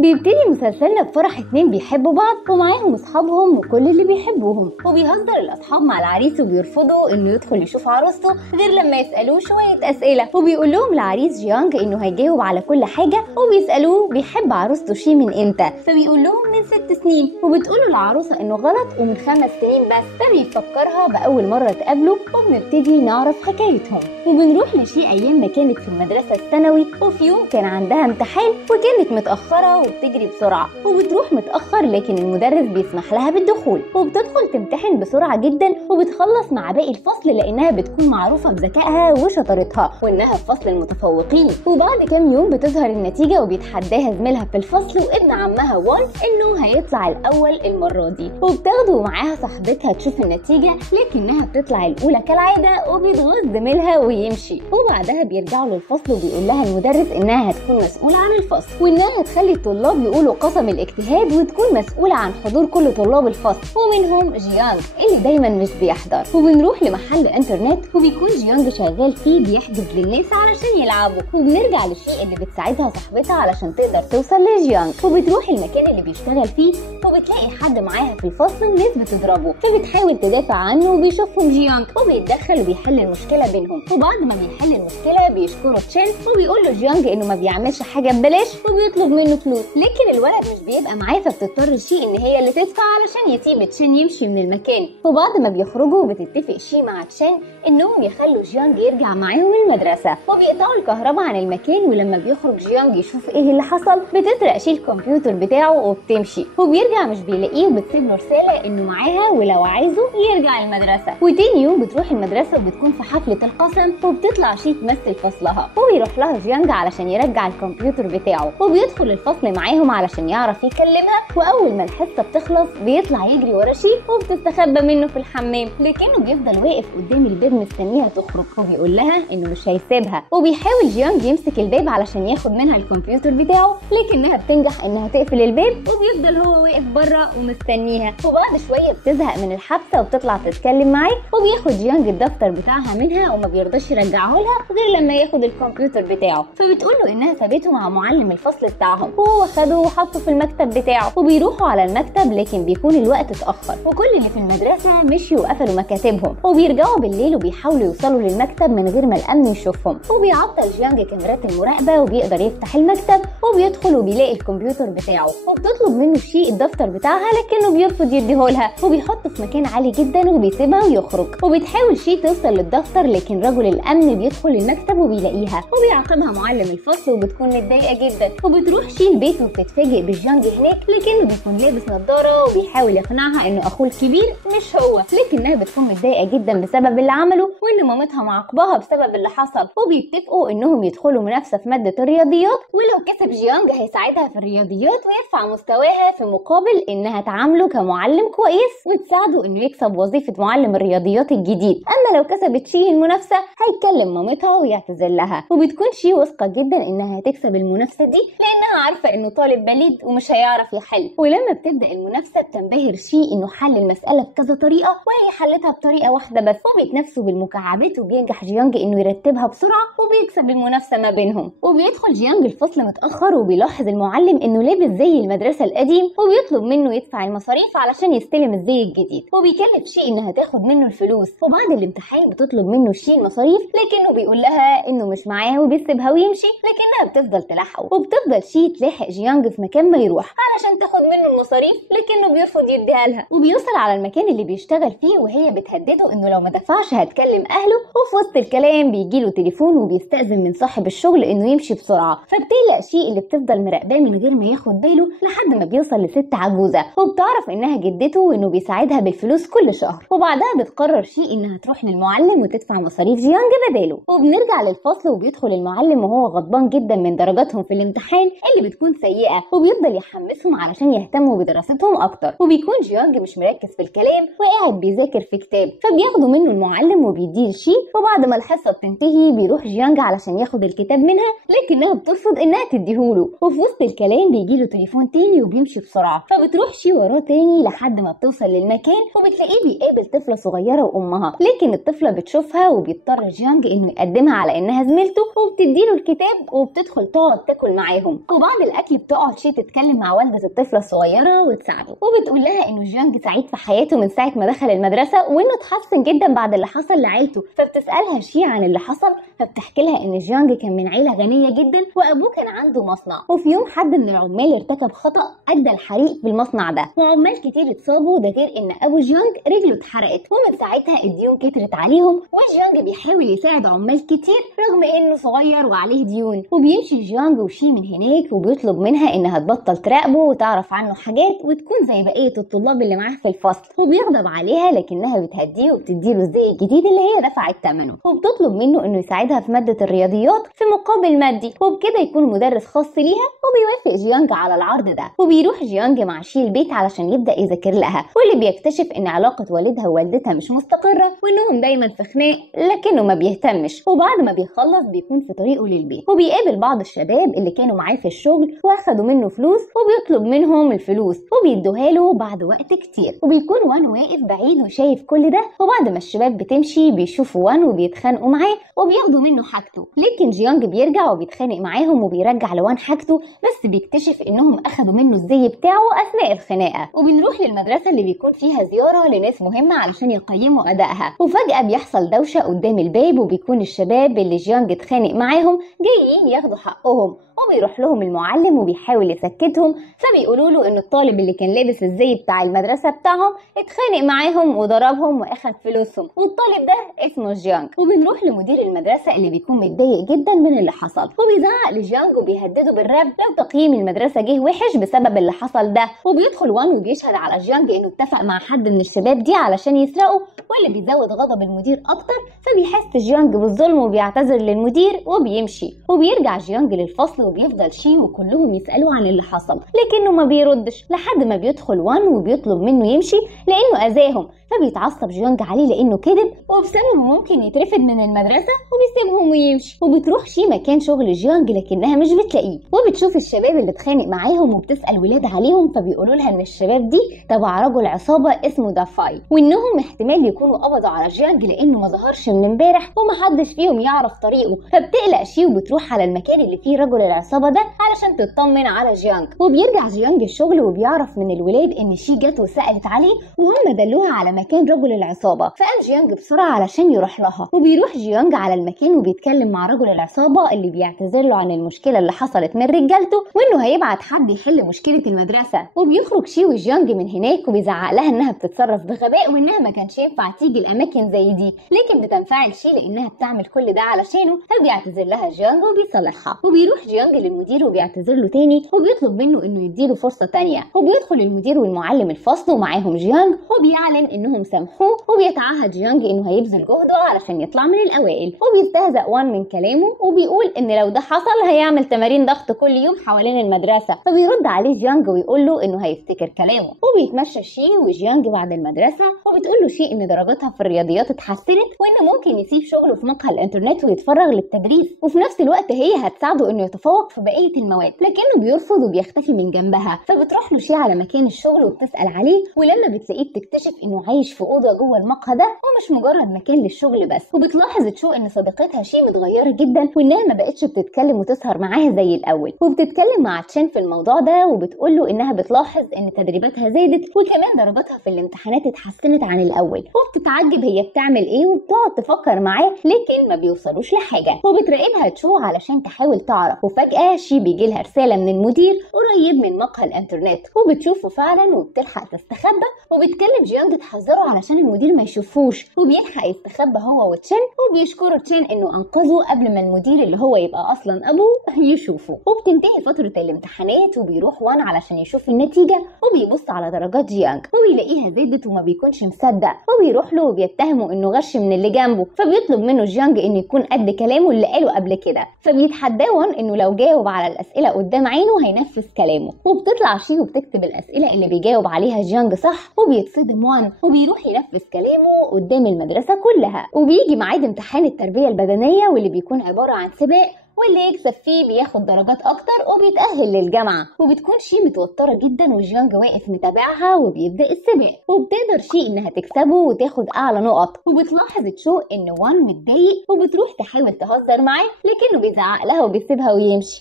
بيبتدي مسلسلنا بفرح اتنين بيحبوا بعض ومعاهم اصحابهم وكل اللي بيحبوهم، وبيهزر الاصحاب مع العريس وبيرفضوا انه يدخل يشوف عروسته غير لما يسالوه شويه اسئله، وبيقول لهم العريس جيانج انه هيجاوب على كل حاجه، وبيسالوه بيحب عروسته شي من امتى، فبيقول لهم من 6 سنين، وبتقوله العروسه انه غلط ومن 5 سنين بس، فبيفكرها باول مره اتقابلوا، وبنبتدي نعرف حكايتهم. وبنروح لشي ايام ما كانت في المدرسه الثانوي، وفي يوم كان عندها امتحان وكانت متاخره وبتجري بسرعه، وبتروح متاخر لكن المدرس بيسمح لها بالدخول، وبتدخل تمتحن بسرعه جدا وبتخلص مع باقي الفصل لانها بتكون معروفه بذكائها وشطارتها وانها في فصل المتفوقين. وبعد كام يوم بتظهر النتيجه وبيتحداها زميلها في الفصل وابن عمها وان انه هيطلع الاول المره دي، وبتاخده معاها صاحبتها تشوف النتيجه لكنها بتطلع الاولى كالعاده، وبيتغاظ زميلها ويمشي. وبعدها بيرجعوا للفصل وبيقول لها المدرس انها هتكون مسؤوله عن الفصل، وانها هتخلي الطلاب يقولوا قسم الاجتهاد وتكون مسؤوله عن حضور كل طلاب الفصل ومنهم جيانج اللي دايما مش بيحضر. وبنروح لمحل انترنت وبيكون جيانج شغال فيه بيحجز للناس علشان يلعبوا، وبنرجع للشيء اللي بتساعدها صاحبتها علشان تقدر توصل لجيانج، وبتروح المكان اللي بيشتغل فيه وبتلاقي حد معاها في الفصل وناس بتضربه، فبتحاول تدافع عنه وبيشوفهم جيانج وبيتدخل وبيحل المشكله بينهم. وبعد ما بيحل المشكله بيشكره تشين وبيقول له جيانج انه ما بيعملش حاجه ببلاش وبيطلب منه فلوس، لكن الولد مش بيبقى معاه فبتضطر شي ان هي اللي تدفع علشان يسيب تشين يمشي من المكان. وبعد ما بيخرجوا بتتفق شي مع تشين انهم يخلوا جيانج يرجع معاهم المدرسه، وبيقطعوا الكهرباء عن المكان. ولما بيخرج جيانج يشوف ايه اللي حصل بتسرق شي الكمبيوتر بتاعه وبتمشي، وبيرجع مش بيلاقيه وبتسيب له رساله انه معاها ولو عايزه يرجع المدرسه. وتاني يوم بتروح المدرسه وبتكون في حفله القسم، وبتطلع شي تمثل فصلها، وبيروح لها جيانج علشان يرجع الكمبيوتر بتاعه، وبيدخل الفصل معاهم علشان يعرف يكلمها. واول ما الحصه بتخلص بيطلع يجري ورا شي وبتستخبى منه في الحمام، لكنه بيفضل واقف قدام الباب مستنيها تخرج، وبيقول لها انه مش هيسيبها. وبيحاول جيانج يمسك الباب علشان ياخد منها الكمبيوتر بتاعه لكنها بتنجح انها تقفل الباب، وبيفضل هو واقف بره ومستنيها. وبعد شويه بتزهق من الحبسه وبتطلع تتكلم معاه، وبياخد جيانج الدفتر بتاعها منها وما بيرضاش يرجعه لها غير لما ياخد الكمبيوتر بتاعه، فبتقول له انها سابته مع معلم الفصل بتاعهم، وهو خده وحطه في المكتب بتاعه. وبيروحوا على المكتب لكن بيكون الوقت اتاخر وكل اللي في المدرسه مشيوا وقفلوا مكاتبهم، وبيرجعوا بالليل وبيحاولوا يوصلوا للمكتب من غير ما الامن يشوفهم. وبيعطل جيانج كاميرات المراقبه وبيقدر يفتح المكتب، وبيدخل وبيلاقي الكمبيوتر بتاعه، وبتطلب منه شيء الدفتر بتاعها لكنه بيرفض يديهولها، وبيحطه في مكان عالي جدا وبيسيبها ويخرج. وبتحاول شيء توصل للدفتر لكن رجل الامن بيدخل المكتب وبيلاقيها، وبيعاقبها معلم الفصل وبتكون متضايقه جدا. وبتروح شي البيت وبتتفاجئ بالجيانج هناك لكنه بيكون لابس نظاره وبيحاول يقنعها انه اخوه الكبير مش هو، لكنها بتكون متضايقه جدا بسبب اللي عمله وان مامتها معاقباها بسبب اللي حصل. وبيتفقوا انهم يدخلوا منافسه في ماده الرياضيات، ولو كسب جيانج هيساعدها في الرياضيات ويرفع مستواها في مقابل انها تعامله كمعلم كويس وتساعده انه يكسب وظيفه معلم الرياضيات الجديد. اما لو كسبت شي المنافسه هيكلم مامتها ويعتذر لها، وبتكون شي واثقه جدا انها هتكسب المنافسه دي لانها عارفه انه طالب بليد ومش هيعرف يحل. ولما بتبدا المنافسه بتنبهر شي انه حل المساله بكذا طريقه وهي حلتها بطريقه واحده بس، وبيتنافسوا بالمكعبات وبينجح جيانج انه يرتبها بسرعه وبيكسب المنافسه ما بينهم. وبيدخل جيانج الفصل متاخر وبيلاحظ المعلم انه لابس زي المدرسه القديم، وبيطلب منه يدفع المصاريف علشان يستلم الزي الجديد، وبيكلف شي انها تاخد منه الفلوس. وبعد الامتحان بتطلب منه شي المصاريف لكنه بيقول لها انه مش معاه وبيسيبها ويمشي، لكنها بتفضل تلحقه. وبتفضل شي تلاحق جيانج في مكان ما يروح علشان تاخد منه المصاريف لكنه بيرفض يديها لها. وبيوصل على المكان اللي بيشتغل فيه وهي بتهدده انه لو ما دفعش هتكلم اهله، وفي وسط الكلام بيجيله تليفون وبيستأذن من صاحب الشغل انه يمشي بسرعه، فبتقلق شي اللي بتفضل مراقباه من غير ما ياخد باله لحد ما بيوصل لست عجوزه، وبتعرف انها جدته وانه بيساعدها بالفلوس كل شهر. وبعدها بتقرر شي انها تروح للمعلم وتدفع مصاريف جيانج بداله. وبنرجع للفصل وبيدخل المعلم وهو غضبان جدا من درجاتهم في الامتحان اللي بتكون سيئه، وبيفضل يحمسهم علشان يهتموا بدراستهم اكتر. وبيكون جيانج مش مركز في الكلام وقاعد بيذاكر في كتاب، فبياخدوا منه المعلم وبيديه شي. وبعد ما الحصه بتنتهي بيروح جيانج علشان ياخد الكتاب منها لكنها بترفض انها تديهوله. وفي وسط الكلام بيجيله تليفون تاني وبيمشي بسرعه، فبتروح شي وراه تاني لحد ما بتوصل للمكان، وبتلاقيه بيقابل طفله صغيره وامها، لكن الطفله بتشوفها وبيضطر جيانج انه يقدمها على انها زميلته، وبتديله الكتاب وبتدخل تقعد تاكل معاهم. وبعد الاكل الاكل بتقعد شي تتكلم مع والده الطفله الصغيره وتساعده، وبتقول لها انه جيانج سعيد في حياته من ساعه ما دخل المدرسه وانه اتحسن جدا بعد اللي حصل لعيلته. فبتسالها شي عن اللي حصل، فبتحكي لها ان جيانج كان من عيله غنيه جدا وابوه كان عنده مصنع، وفي يوم حد من العمال ارتكب خطا ادى الحريق في المصنع ده وعمال كتير اتصابوا، ده غير ان ابو جيانج رجله اتحرقت. ومن ساعتها الديون كترت عليهم وجيانج بيحاول يساعد عمال كتير رغم انه صغير وعليه ديون. وبيمشي جيانج وشي من هناك وبيطلب منها انها تبطل تراقبه وتعرف عنه حاجات وتكون زي بقيه الطلاب اللي معاه في الفصل، وبيغضب عليها لكنها بتهديه وبتديله الزي الجديد اللي هي دفعت ثمنه، وبتطلب منه انه يساعدها في ماده الرياضيات في مقابل مادي، وبكده يكون مدرس خاص ليها. وبيوافق جيانج على العرض ده، وبيروح جيانج مع شي البيت علشان يبدا يذاكر لها، واللي بيكتشف ان علاقه والدها ووالدتها مش مستقره وانهم دايما في خناق لكنه ما بيهتمش. وبعد ما بيخلص بيكون في طريقه للبيت وبيقابل بعض الشباب اللي كانوا معاه في الشغل واخدوا منه فلوس، وبيطلب منهم الفلوس وبيدوها له بعد وقت كتير. وبيكون وان واقف بعيد وشايف كل ده، وبعد ما الشباب بتمشي بيشوفوا وان وبيتخانقوا معاه وبياخدوا منه حاجته، لكن جيانج بيرجع وبيتخانق معاهم وبيرجع لوان حاجته، بس بيكتشف انهم اخدوا منه الزي بتاعه اثناء الخناقه. وبنروح للمدرسه اللي بيكون فيها زياره لناس مهمه علشان يقيموا ادائها، وفجاه بيحصل دوشه قدام الباب وبيكون الشباب اللي جيانج اتخانق معاهم جايين ياخدوا حقهم، وبيروح لهم المعلم وبيحاول يسكتهم، فبيقولوا له ان الطالب اللي كان لابس الزي بتاع المدرسه بتاعهم اتخانق معاهم وضربهم واخد فلوسهم، والطالب ده اسمه جيانج. وبنروح لمدير المدرسه اللي بيكون متضايق جدا من اللي حصل، وبيزعق لجيانج وبيهدده بالرفض لو تقييم المدرسه جه وحش بسبب اللي حصل ده. وبيدخل وان وبيشهد على جيانج انه اتفق مع حد من الشباب دي علشان يسرقه، واللي بيزود غضب المدير اكتر، فبيحس جيانج بالظلم وبيعتذر للمدير وبيمشي. وبيرجع جيانج للفصل وبيفضل شي وكلهم يسالوا عن اللي حصل لكنه ما بيردش، لحد ما بيدخل وان وبيطلب منه يمشي لانه اذاهم، فبيتعصب جيانج عليه لانه كذب وبسببه ممكن يترفد من المدرسه، وبيسيبهم ويمشي. وبتروح شي مكان شغل جيانج لكنها مش بتلاقيه، وبتشوف الشباب اللي اتخانق معاهم وبتسال ولاد عليهم، فبيقولوا لها ان الشباب دي تبع رجل عصابه اسمه دافاي، وانهم احتمال يكونوا قبضوا على جيانج لانه ما ظهرش من امبارح ومحدش فيهم يعرف طريقه. فبتقلق شي وبتروح على المكان اللي فيه رجل العصابه ده علشان تطمن على جيانج. وبيرجع جيانج الشغل وبيعرف من الولاد ان شي جت وسالت عليه وهم دلوها على مكان رجل العصابه، فقام جيانج بسرعه علشان يروح لها. وبيروح جيانج على المكان وبيتكلم مع رجل العصابه اللي بيعتذر له عن المشكله اللي حصلت من رجالته وانه هيبعت حد يحل مشكله المدرسه. وبيخرج شي وجيانج من هناك وبيزعق لها انها بتتصرف بغباء وانها ما كانش ينفع تيجي الاماكن زي دي، لكن بتنفعل شي لانها بتعمل كل ده علشانه، فبيعتذر لها جيانج وبيصالحها. وبيروح جيانج للمدير وبيعتذر له تاني وبيطلب منه انه يديله فرصه تانيه. وبيدخل المدير والمعلم الفصل ومعاهم جيانج وبيعلن انهم سامحوه، وبيتعهد جيانج انه هيبذل جهده علشان يطلع من الاوائل. وبيستهزأ وان من كلامه وبيقول ان لو ده حصل هيعمل تمارين ضغط كل يوم حوالين المدرسه، فبيرد عليه جيانج ويقول له انه هيفتكر كلامه. وبيتمشى شي وجيانج بعد المدرسه وبتقول له شي ان درجاتها في الرياضيات اتحسنت وانه ممكن يسيب شغله في مقهى الانترنت ويتفرغ للتدريس، وفي نفس الوقت هي هتساعده انه يتفوق في بقيه المواد، لكنه بيرفض وبيختفي من جنبها. فبتروح له شي على مكان الشغل وبتسال عليه، ولما بتلاقيه بتكتشف انه عايش في اوضه جوه المقهى ده ومش مجرد مكان للشغل بس. وبتلاحظ تشو ان صديقتها شي متغيره جدا وانها ما بقتش بتتكلم وتسهر معاها زي الاول، وبتتكلم مع تشين في الموضوع ده وبتقول له انها بتلاحظ ان تدريباتها زادت وكمان درجاتها في الامتحانات اتحسنت عن الاول، وبتتعجب هي بتعمل ايه وبتقعد تفكر معاه لكن ما بيوصلوش لحاجه. وبتراقبها تشو علشان تحاول تعرف، وفجاه شي بيجي لها رساله من المدير قريب من مقهى الانترنت وبتشوفه فعلا وبتلحق تستخبى، وبتكلم جيانج تحذره علشان المدير ما يشوفوش، وبيلحق يستخبى هو وتشين وبيشكروا تشين انه انقذه قبل ما المدير اللي هو يبقى اصلا ابوه يشوفه. وبتنتهي فتره الامتحانات وبيروح وان علشان يشوف النتيجه وبيبص على درجات جيانج وبيلاقيها زادت وما بيكونش مصدق، وبيروح له وبيتهمه انه غش من اللي جنبه، فبيطلب منه جيانج انه يكون قد كلامه اللي قاله قبل كده، فبيتحداه وان انه لو جاوب على الاسئله قدام عينه هينفذ كلامه. وبتطلع شي وبتكتب الاسئله اللي بيجاوب عليها جيانج صح، وبيتصدم وان وبيروح ينفذ كلامه قدام المدرسه كلها. وبيجي ميعاد امتحان التربيه البدنيه واللي بيكون عباره عن سباق، واللي يكسب فيه بياخد درجات اكتر وبيتأهل للجامعة. وبتكون شي متوترة جدا وجيانج واقف متابعها وبيبدأ السباق، وبتقدر شي انها تكسبه وتاخد اعلى نقط. وبتلاحظ تشو ان وان متضايق وبتروح تحاول تهزر معاه لكنه بيزعق لها وبيسيبها ويمشي.